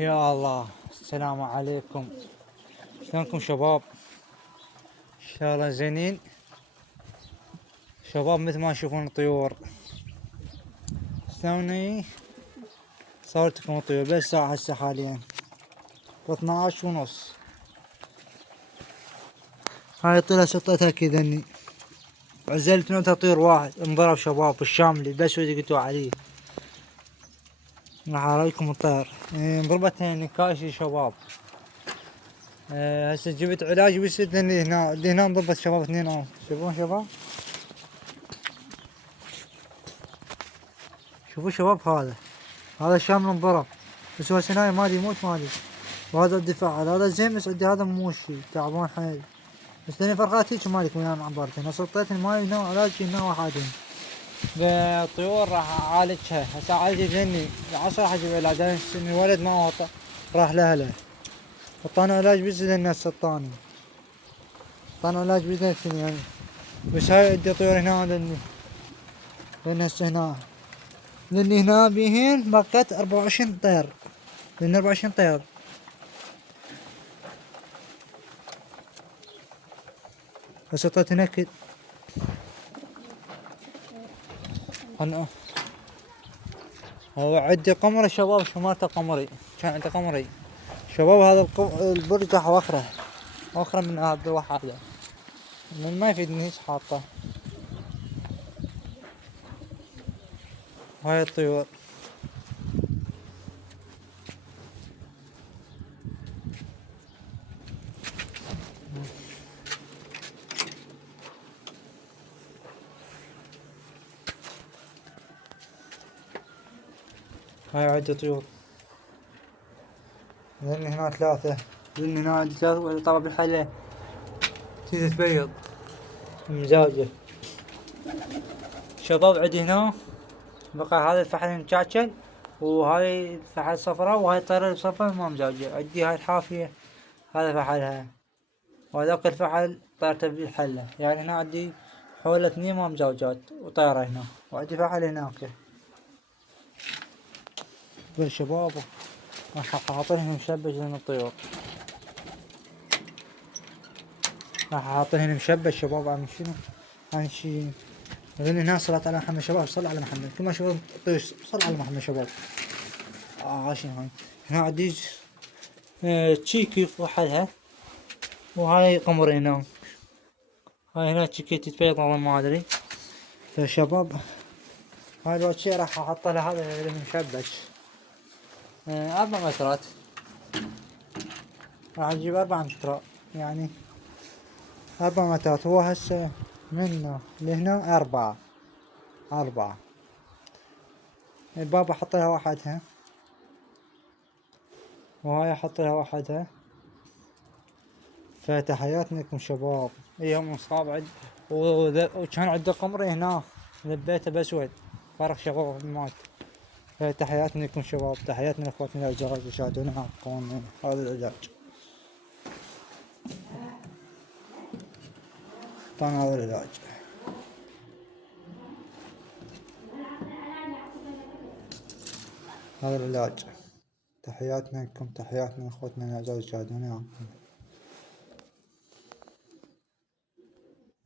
يا الله، السلام عليكم. شلونكم شباب؟ ان شاء الله زينين شباب. مثل ما تشوفون الطيور شلوني صورتكم الطيور بالساعة هسه حاليا 12:30. هاي الطيرة سطيتها كذا عزلت منها طير واحد انضرب شباب بالشاملي بس قلتوا عليه. راح ارايكم الطير انضربت نكاشي شباب. هسه جبت علاج بس اللي هنا انضربت شباب 2 شوفون شباب، شوفوا شباب. هذا الشامل انضرب بس هو هاي مالي يموت مالي، وهذا الدفاع هذا زين بس عندي هذا مو شي تعبان حيل. بس لاني فرقات هيك مالك ويانا عبرتين هسه حطيت الماي هنا علاجي هنا وحادين. بالطيور راح اعالجها هسه اعالجها لاني العصر راح اجيب علاج لان الولد ما وطى راح لاهله. حطاني علاج بس لان هسه حطاني علاج بس يعني. بس هاي عندي طيور هنا لان هسه هنا لاني هنا بيهن بقيت 24 طير لان 24 طير. هسه حطيت هناك انا هو عندي قمري شباب شمالته قمري كان عندي قمري شباب. هذا البرج راح واخره من هذا الواحد هذا من ما يفيدني ايش حاطه. هاي الطيور هاي عندي طيور لان هنا 3 لان هنا عندي 3 وعندي طلب الحلة تيجي تبيض مزاجة شباب. عندي هنا بقى هذا الفحل مشعشل وهاي الفحل صفراء وهاي الطيرة الصفراء ما مزاجة. عندي هاي الحافية هذا فحلها وهذاك الفحل طيرته بالحلة يعني هنا عندي حول 2 ما مزوجات وطيرة هنا وعندي فحل هناك. بالشباب راح اعطيهم مشبك لين الطيور راح اعطيهم مشبك شباب. عن شنو عن شي لان هنا صلاة على محمد شباب. صل على محمد كل ما شوفوا الطيور صل على محمد شباب. شنو هاي هنا عندي تشيكي وحلها وهاي قمر هنا. هاي هنا تشيكي تتبيض والله ما ادري. فشباب هاي الواتشي راح احط له هذا المشبك 4 مترات. راح اجيب 4 مترات يعني 4 مترات. هو هسه منه لهنا 4 الباب احط لها وحدها وهاي احط لها وحدها. فتحياتنا لكم شباب. يوم صعب وكان عندي قمري هنا لبيته باسود فرق شباب مات. فتحياتنا لكم شباب. تحياتنا لاخواتنا الاعزاء يشاهدونا قوانين هذا العلاج. طبعا هذا العلاج تحياتنا لكم. تحياتنا لاخواتنا الاعزاء يشاهدونا.